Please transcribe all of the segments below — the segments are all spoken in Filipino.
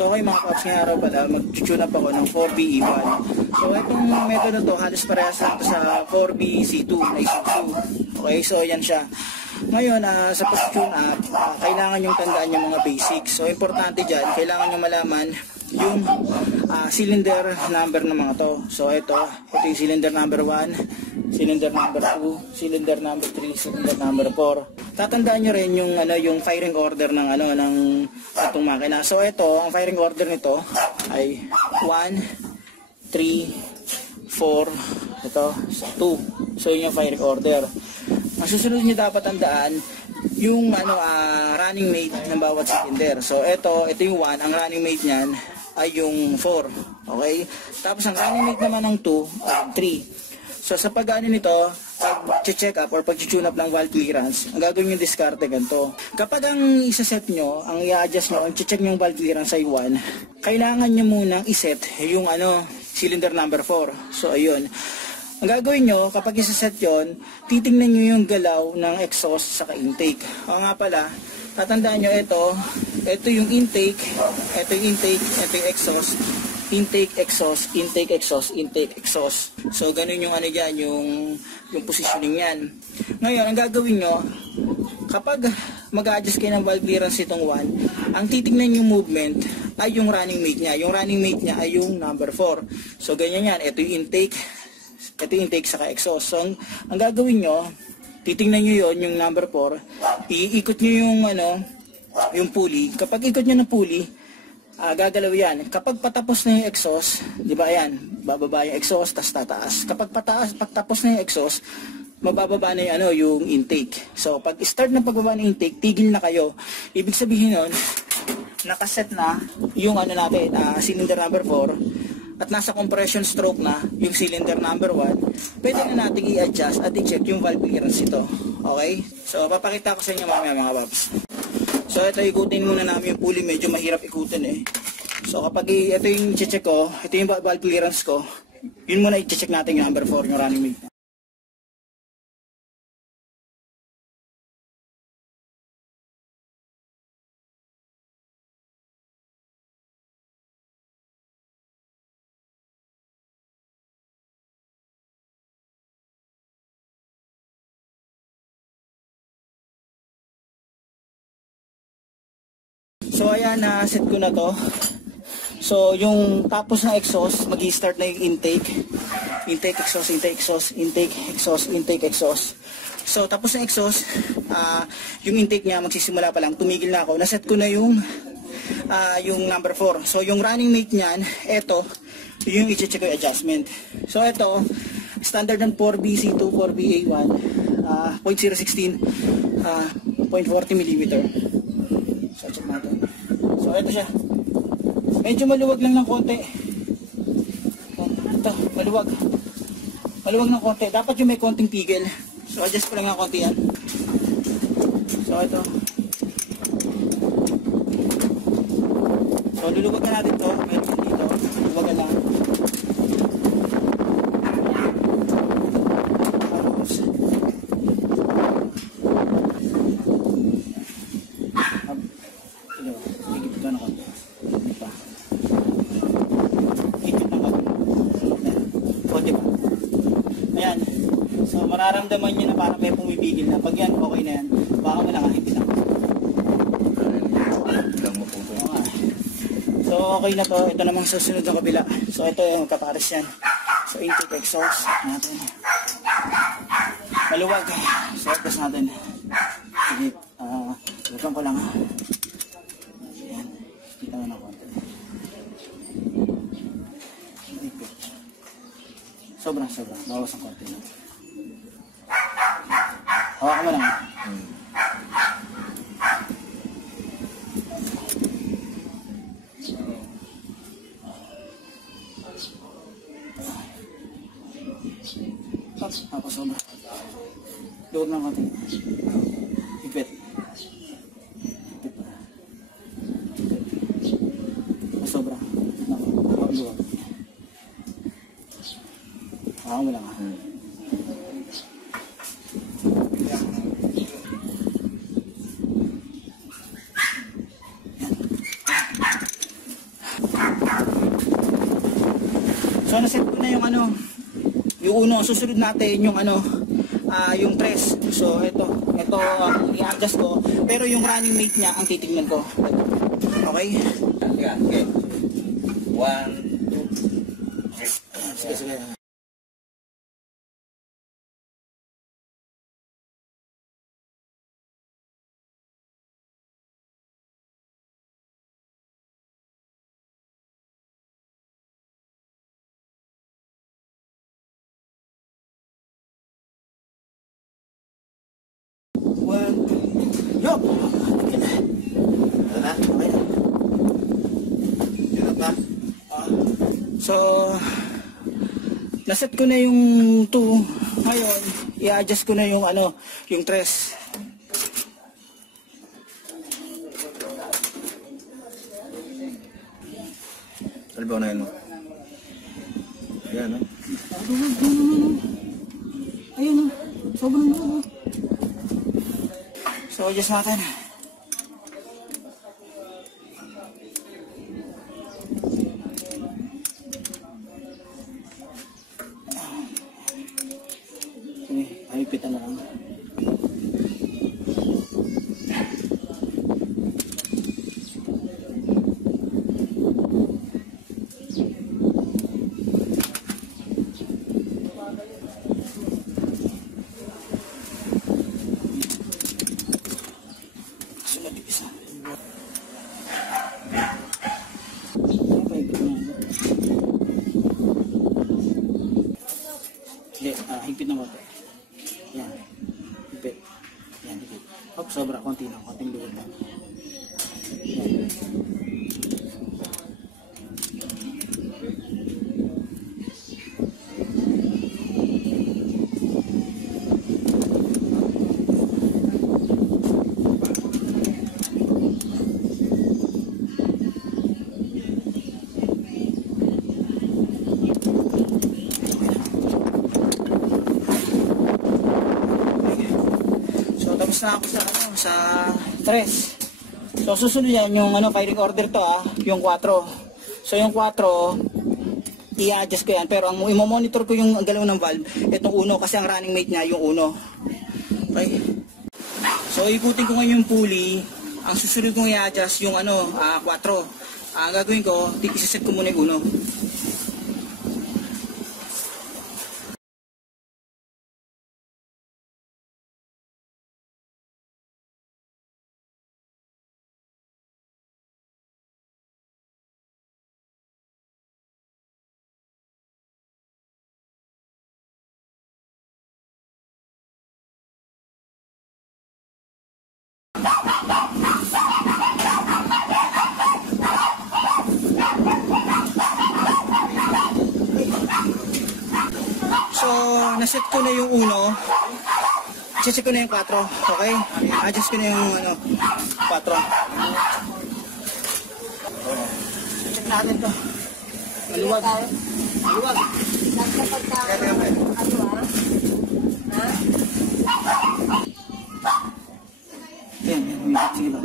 So okay mga paps, ngayong araw pala mag-tune up ako ng 4BE1. So itong method na to halos parehas lang to sa 4BC2 na Isuzu. Okay, so yan siya. Ngayon sa pag-tune up, kailangan yung tandaan yung mga basics. So importante dyan, kailangan yung malaman yung cylinder number ng mga to. So ito yung cylinder number 1, cylinder number 2, cylinder number 3, cylinder number 4. Tatandaan nyo rin yung yung firing order ng ng atong makina. So ito, ang firing order nito ay 1, 3, 4, ito 2. So yun yung firing order. Ang susunod nyo dapat tandaan yung running mate ng bawat cylinder. So ito yung 1, ang running mate niyan ay yung 4. Okay? Tapos ang running mate naman ng 2 ay 3. So sa pag-ano nito, pag-check up or pag-tune up ng valve clearance, ang gagawin yung diskarte ganito. Kapag ang isa-set nyo, ang i-adjust nyo, ang check nyo yung valve clearance ay 1, kailangan nyo munang iset yung cylinder number 4. So ayun. Ang gagawin nyo, kapag isa-set yon, titingnan nyo yung galaw ng exhaust saka intake. O nga pala, tatandaan nyo ito yung intake, ito yung intake, ito yung exhaust, intake, exhaust, intake, exhaust, intake, exhaust. So ganun yung dyan, yung positioning yan. Ngayon, ang gagawin nyo, kapag mag-adjust kayo ng valve clearance itong 1, ang titingnan yung movement ay yung running mate niya. Yung running mate niya ay yung number 4. So ganyan yan, ito yung intake, ito yung intake saka exhaust. So ang gagawin nyo, titingnan nyo yon yung number 4, iikot nyo yung pulley. Kapag ikot nyo ng pulley, gagalaw yan. Kapag patapos na yung exhaust, di ba yan, bababa yung exhaust, tas tataas. Kapag pagtapos na yung exhaust, mabababa na yung intake. So pag start ng pagbaba ng intake, tigil na kayo. Ibig sabihin nun, nakaset na yung natin, cylinder number 4, at nasa compression stroke na yung cylinder number 1, pwede na natin i-adjust at i-check yung valve clearance ito. Okay? So papakita ko sa inyo mamaya mga paps. So ito, ikutin muna namin yung pulley, medyo mahirap ikutin eh. So kapag ito yung i-check ko, ito yung valve clearance ko, yun muna i-check natin yung number 4, yung running mate. So ayan, set ko na to. So yung tapos ng exhaust, magi-start na yung intake. Intake, exhaust, intake, exhaust, intake, exhaust, intake, exhaust. So tapos ng exhaust, yung intake niya magsisimula pa lang, tumigil na ako. Naset ko na yung number 4. So yung running mate niyan, eto, yung i-check ko yung adjustment. So eto, standard ng 4BC2, 4BA1, 0.016, 0.40 mm. So check natin. So ito siya. Medyo maluwag lang ng konti. Ito, maluwag. Maluwag ng konti. Dapat yung may konting tigil. So adjust ko lang ng konti yan. So ito. So luluwagan natin to. Meron dito. Luluwagan lang. So mararamdaman nyo na parang may pumipigil na. Pag yan, okay na yan. Baka mo lang higit lang. So okay na to. Ito namang susunod ng kabila. So ito yung kapares yan. So intake, exhaust natin. Maluwag. So ito natin. Sige. Lugan ko lang ha. Ayan. Kita mo na konti. Sobra. Bawas ang konti na. Hawakan mo lang. Tapos sobra. Luwag ng konti. Ipit. Sobra. Luwag. Hawakan mo lang ha. So naset ko na yung ano, yung uno. Susunod natin yung ano, yung tres. So ito i-adjust ko. Pero yung running mate niya ang titignan ko. Okay? Okay. 1, 2. Sige, sige. One, yo! Okay na. Ano na? Okay na. Hirap na? So, naset ko na yung 2. Ngayon, i-adjust ko na yung ano, yung 3. Ano ba unahin mo? Ayan, no? Ayun o, sobrang labo. So, adjust natin. Sige, hahipitan na lang. Sunod isa. Hindi, higpit ng konti. Yan. Higpit. Yan, higpit. Hop, sobra. Konti lang. Konting luwag lang. Yan. So, tapos na ako sa ano, sa 3. So, susunod yan yung ano, firing order to yung 4. So, yung 4, i-adjust ko yan. Pero ang i-monitor ko yung galaw ng valve, itong 1 kasi ang running mate niya yung 1. Okay? So, ikutin ko ngayon yung pulley. Ang susunod kong i-adjust yung ano, 4. Ang gagawin ko, isiset ko muna yung 1. So, naset ko na yung 1. Check ko na yung 4. Okay? Adjust ko na yung ano, 4. Check natin to. Maluwag. Maluwag. Yan, yan. Sige ba?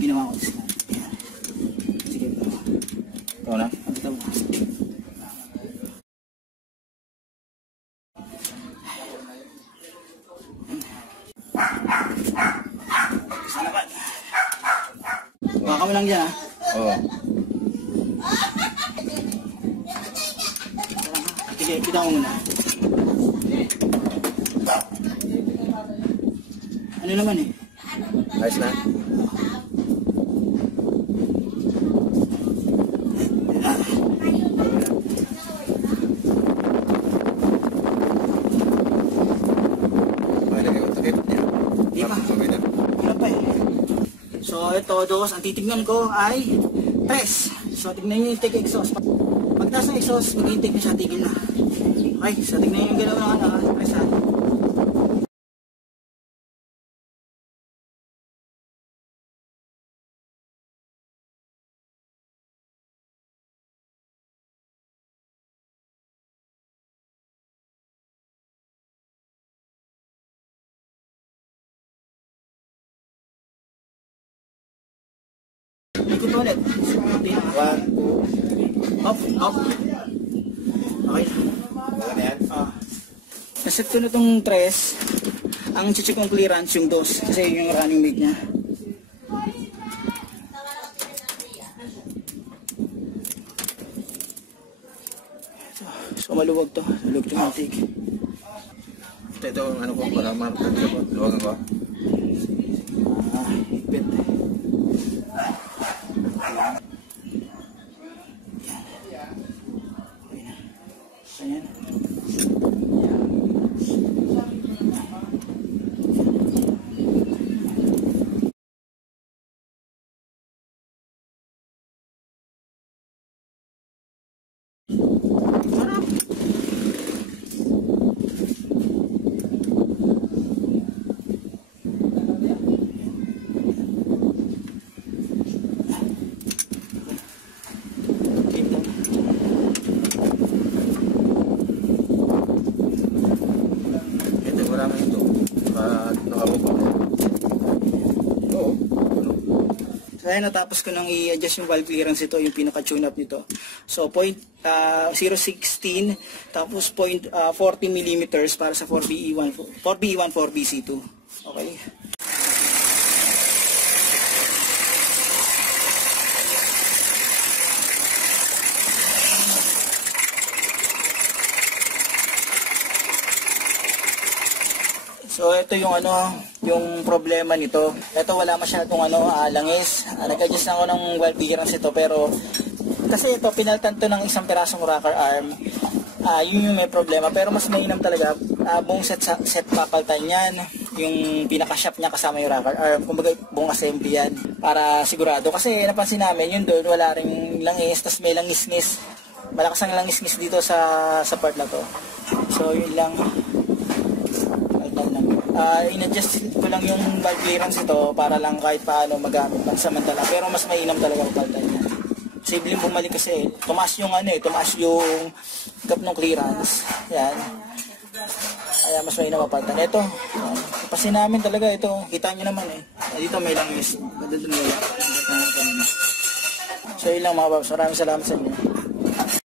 Ginawa ko isa. Ayan. Sige ba? Ikaw na? Ito mo. Salamat. Baka mo lang dyan Oo. Sige, kita mo muna. Ano naman Ayos na? Di pa. Wala pa So ito, dos, ang titignan ko ay 3. So tignan nyo yung take exhaust. Pagtaas ng exhaust, mag-intake na siya, tigil na. Okay, so tignan nyo yung galaw ng ano, 3 Ikot ulit. Hindi na. 1, 2, Off, off. Okay. wala na yan. Naset ko na itong 3. Ang check kong clearance yung 2. Kasi yun yung running mate niya. So maluwag to. Maluwag to matik. Ito ano ko para makapagod ko. Luwagan ko. Higpit. Ayan. Ito wala na ito. Nakabog. Oo. So ayan, natapos ko nang i-adjust yung valve clearance ito, yung pinaka-tune up nito. So 0.016 tapos 40 mm para sa 4BE1, 4BC2. Okay. So ito yung yung problema nito. Ito wala masyadong langis. Nag-adjust ako ng valve clearance ito pero kasi ito pinaltan to ng isang pirasong rocker arm. Yun yung may problema pero mas mainam talaga buong set papaltan yan. Yung pinaka-shop niya kasama yung rocker arm. Kumbaga buong assembly yan para sigurado kasi napansin namin yun doon wala ring langis tas may langis-ngis. Malakas ang langis-ngis dito sa part na to. So yun lang. In-adjust ko lang yung valve clearance ito para lang kahit paano magamit lang samantala pero mas mainam talaga ang paltan niya. Sibling bumalik kasi tumaas yung tumaas yung gap ng clearance. Yan. Kaya mas mainam ang paltan. Ito, pasin namin talaga ito. Kita nyo naman dito may langis. So yun lang mga babs. Maraming salamat sa inyo.